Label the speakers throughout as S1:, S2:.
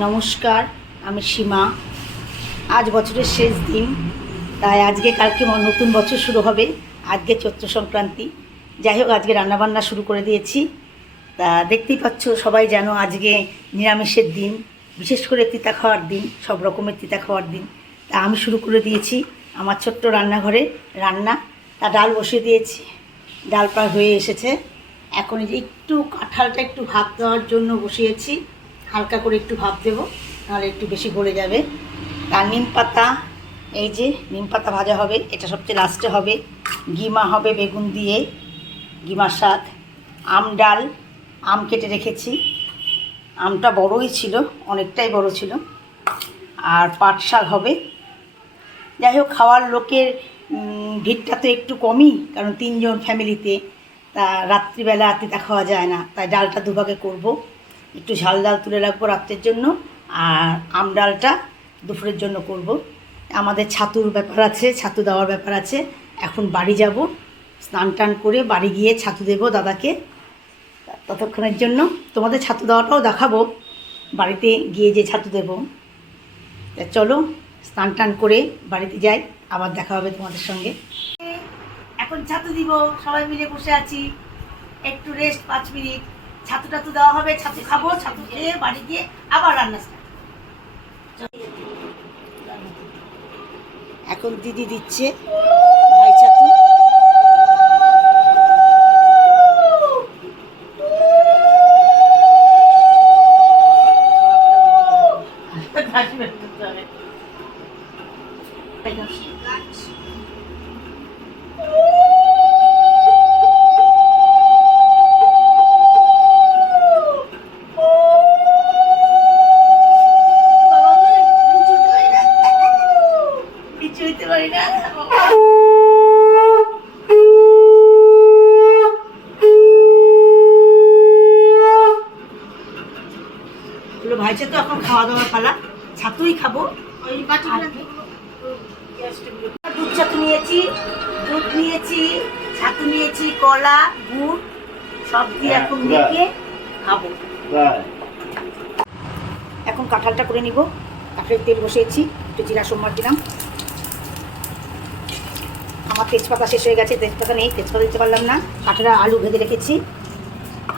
S1: নমস্কার, আমি সীমা। আজ বছরের শেষ দিন, তাই আজকে কালকে নতুন বছর শুরু হবে, আজকে চৈত্র সংক্রান্তি। যাই হোক, আজকে রান্নাবান্না শুরু করে দিয়েছি। তা দেখতেই পাচ্ছ, সবাই যেন আজকে নিরামিষের দিন, বিশেষ করে তিতা খাওয়ার দিন, সব রকমের তিতা খাওয়ার দিন। তা আমি শুরু করে দিয়েছি আমার ছোট্ট রান্নাঘরে রান্না। তা ডাল বসিয়ে দিয়েছি, ডাল প্রায় হয়ে এসেছে। এখন এই যে একটু কাঁঠালটা একটু ভাত দেওয়ার জন্য বসিয়েছি। হালকা করে একটু ভাত দেবো, নাহলে একটু বেশি গলে যাবে। আর নিম পাতা, এই যে নিম পাতা ভাজা হবে, এটা সবচেয়ে লাস্টে হবে। গিমা হবে বেগুন দিয়ে, গিমার স্বাদ। আম ডাল, আম কেটে রেখেছি। আমটা বড়ই ছিল, অনেকটাই বড় ছিল। আর পাট শাক হবে। যাই হোক, খাওয়ার লোকের ভিড়টা তো একটু কমই, কারণ তিনজন ফ্যামিলিতে তা রাত্রিবেলা তিতা খাওয়া যায় না। তাই ডালটা দুভাগে করব। একটু ঝাল ডাল তুলে রাখব রাত্রের জন্য, আর আম ডালটা দুপুরের জন্য করব। আমাদের ছাতুর ব্যাপার আছে, ছাতু দেওয়ার ব্যাপার আছে। এখন বাড়ি যাব, স্নান টান করে বাড়ি গিয়ে ছাতু দেবো দাদাকে ততক্ষণের জন্য। তোমাদের ছাতু দেওয়াটাও দেখাবো, বাড়িতে গিয়ে যে ছাতু দেবো। তা চলো, স্নান টান করে বাড়িতে যাই, আবার দেখা হবে তোমাদের সঙ্গে। এখন ছাতু দিব, সবাই মিলে বসে আছি। একটু রেস্ট পাঁচ মিনিট। ছাতু টাতু দেওয়া হবে, ছাতু খাব, ছাতু খেয়ে বাড়ি গিয়ে আবার রান্না স্টার্ট এখন দিদি দিচ্ছে। দুধ নিয়েছি দুধ নিয়েছি ছাতু নিয়েছি কলা গুড় সব দিয়ে এখন
S2: হ্যাঁ,
S1: মেখে খাব। এখন কাঁঠালটা করে নিব। কাঁঠালের তেল বসিয়েছি একটু জিরা সোমবার দিলাম। আমার তেজপাতা শেষ হয়ে গেছে তেজপাতা নেই তেজপাতা দিতে পারলাম না। কাঁঠালটা আলু ভেজে রেখেছি।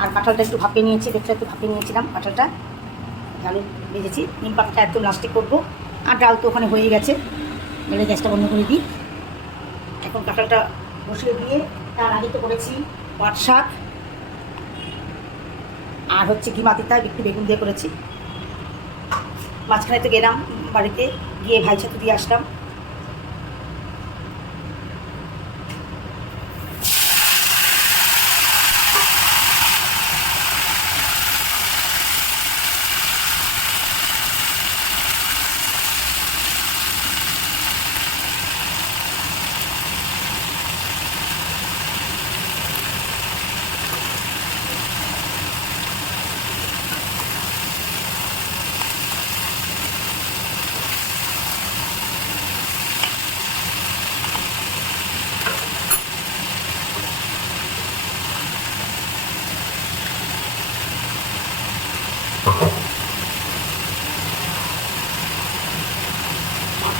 S1: আর কাঁঠালটা একটু ভাপে নিয়েছি দেখতে একটু ভাপিয়ে নিয়েছিলাম কাঁঠালটা। আলু ভেজেছি নিম পাতাটা একদম লাস্টে করব। আর ডাল তো ওখানে হয়ে গেছে। মেলে গ্যাসটা বন্ধ করে দিই। এখন কাঁঠালটা বসিয়ে দিয়ে তার আগে তো করেছি পাট শাক। আর হচ্ছে ঘি মাতিতা একটু বেগুন দিয়ে করেছি। মাঝখানে তো গেলাম বাড়িতে, গিয়ে ভাই দিয়ে আসলাম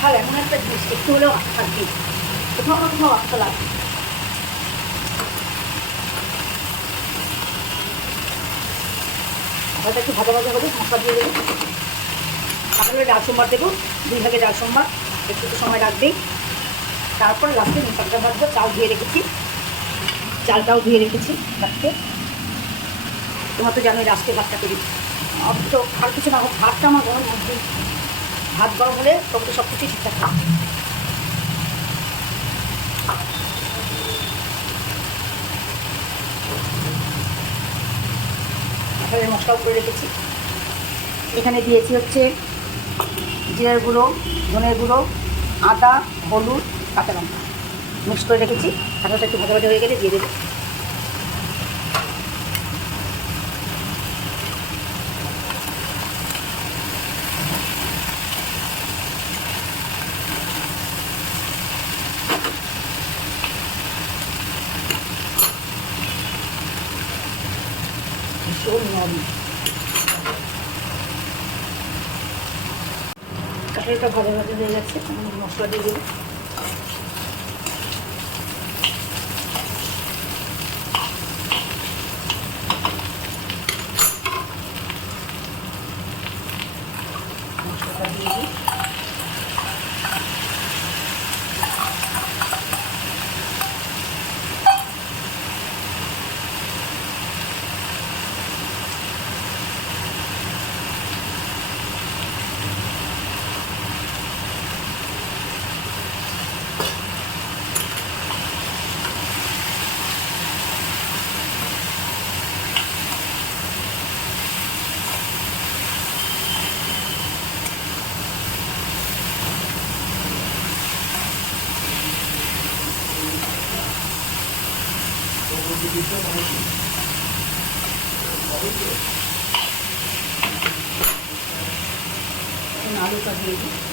S1: কাঁঠাল এমন একটা একটু হলেও আটকা থাকবে কোথাও না কোথাও আটকা লাগবে কাঁঠালটা একটু ভাজা হবে মশলা দিয়ে দেবো কাঁঠালের ডাল সোমবার দেবো দুই। ভাগে ডাল সোমবার একটু সময় রাখবেই তারপর লাস্টে মশলাটা ভাজবো চাল ধুয়ে রেখেছি চালটাও ধুয়ে রেখেছি রাখতে তোমার তো জানোই লাস্টে ভাতটা করি আর তো আর কিছু না ভাতটা আমার গরম ভাত গরম হলে তখন সব কিছুই ঠিকঠাক থাকে মশলাও করে রেখেছি। এখানে দিয়েছি হচ্ছে জিরার গুঁড়ো, ধনের গুঁড়ো, আদা, হলুদ, কাঁচা লঙ্কা। মিক্স করে রেখেছি। কাঁঠালটা একটু ভাজা ভাজা হয়ে গেলে দিয়ে দেবো ভীষণ নরম ডাটাটা ভাজা ভাজা হয়ে গেছে মশলা দিয়ে দেবো মশলাটা দিয়ে দিই এখন আলুটা দিয়ে দিই।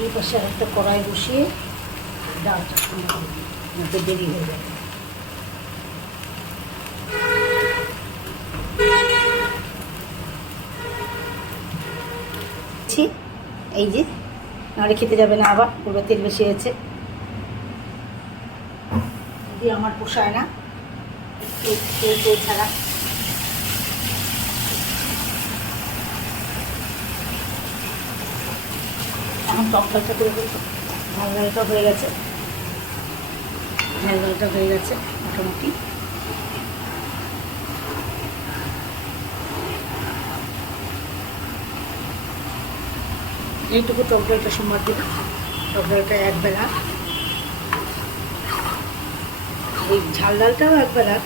S1: এই পাশে আরেকটা কড়াই বসিয়ে ডালটা দেরি হয়ে যাবে এই যে, নাহলে খেতে যাবে না আবার, পুরো তেল বেশি হয়েছে। যদি আমার পোষায় না ছাড়া। এখন টক ডালটা করে ফেলব ঝাল ডালটা হয়ে গেছে। ঝাল ডালটা হয়ে গেছে মোটামুটি। এইটুকু টক ডালটা সোমবার দিলাম টক ডালটা এক বেলা এই ঝাল ডালটাও এক বেলা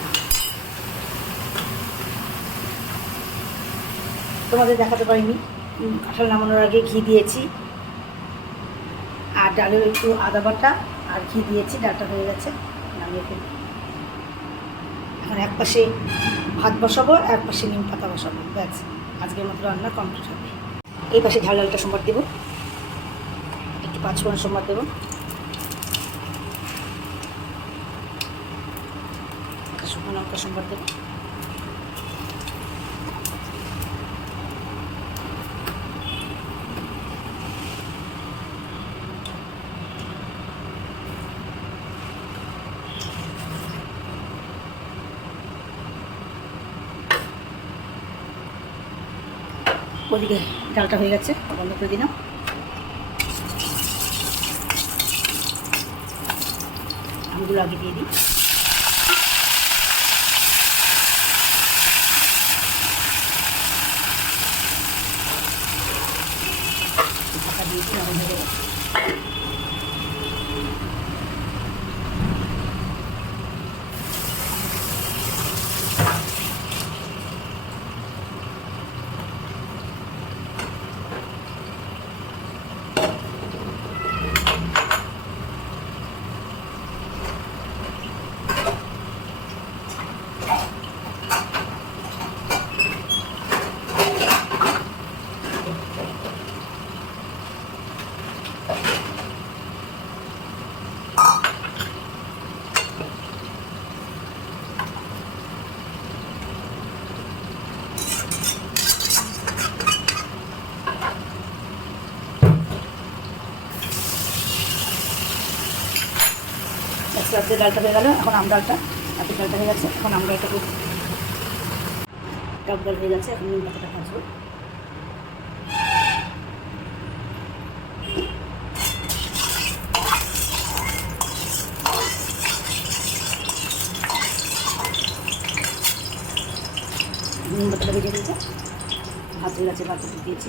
S1: তোমাদের দেখাতে পারিনি। কাঁঠাল নামানোর আগে ঘি দিয়েছি। ডালের একটু আদা বাটা আর ঘি দিয়েছি, ডালটা হয়ে গেছে, নামিয়ে ফেলি। এখন এক পাশে ভাত বসাবো, এক পাশে নিম পাতা বসাবো, ব্যাস, আজকের মতো রান্না কমপ্লিট হবে। এই পাশে ঝাল ডালটা সোমবার দেবো। একটু পাঁচফোড়ন সোমবার দেবো। শুকনো লঙ্কা সোমবার দেবো। ওদিকে ডালটা হয়ে গেছে, বন্ধ করে দিলাম। আমগুলো আগে দিয়ে দিই। ঢাকা দিয়ে দিই হয়ে যাবে আজকে ডালটা হয়ে গেল, এখন আম ডালটা এত ডালটা হয়ে গেছে, এখন আম ডালটা টক ডাল হয়ে গেছে, এখন নিম পাতাটা ভাজবো। নিম পাতাটা ভেজে দিয়েছে ভাত হয়ে গেছে, ভাত দিয়েছি।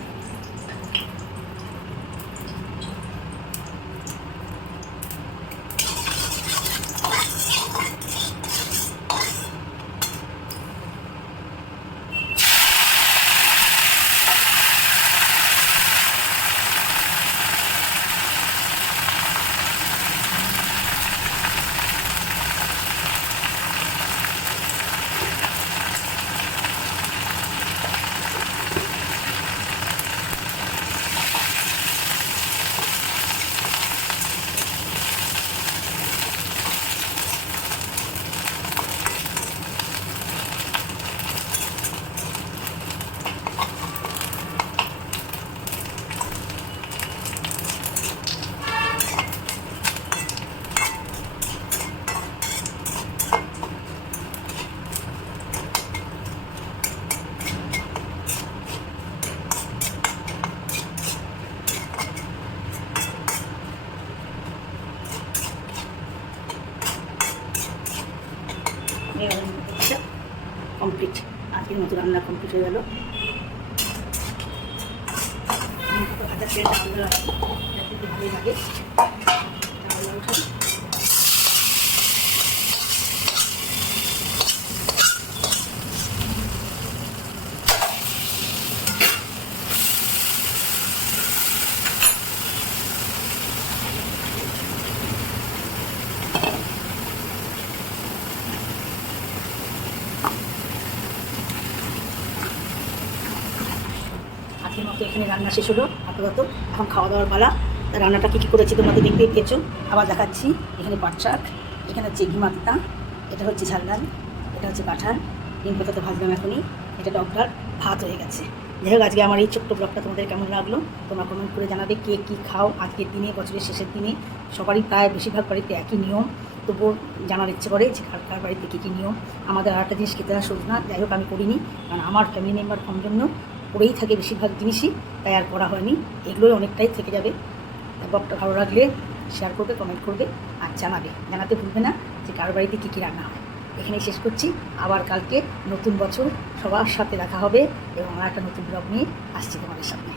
S1: মতো রান্না কমপ্লিট হয়ে গেল। ভালোই লাগে তাহলে উঠাই। আজকের মতো এখানে রান্না শেষ হলো আপাতত। এখন খাওয়া দাওয়ার পালা। তা রান্নাটা কী কী করেছি তোমাদের দেখতেই পেয়েছ। আবার দেখাচ্ছি। এখানে পাট শাক, এখানে হচ্ছে ঘি মাত্তা এটা হচ্ছে ঝালদাল এটা হচ্ছে কাঁঠাল, ডিম পাতাতে ভাজলাম এখনই, এটা ডক্টর ভাত হয়ে গেছে। যাই হোক, আজকে আমার এই ছোট্ট ব্লগটা তোমাদের কেমন লাগল তোমরা কমেন্ট করে জানাবে কে কী খাও আজকের দিনে, বছরের শেষের দিনে। সবারই প্রায় বেশিরভাগ বাড়িতে একই নিয়ম, তবুও জানার ইচ্ছে করে যে কার কার বাড়িতে কী কী নিয়ম। আমাদের আর একটা জিনিস খেতে সজ না যাই হোক, আমি করিনি, কারণ আমার ফ্যামিলি মেম্বার কম জন্য। পড়েই থাকে বেশিরভাগ জিনিসই, তাই আর করা হয়নি। এগুলোই অনেকটাই থেকে যাবে। ব্লগটা ভালো লাগলে শেয়ার করবে কমেন্ট করবে, আর জানাবে। জানাতে ভুলবে না যে কারও বাড়িতে কী কী রান্না হয়। এখানেই শেষ করছি। আবার কালকে নতুন বছর সবার সাথে দেখা হবে এবং আর একটা নতুন ব্লগ নিয়ে আসছি তোমাদের সামনে।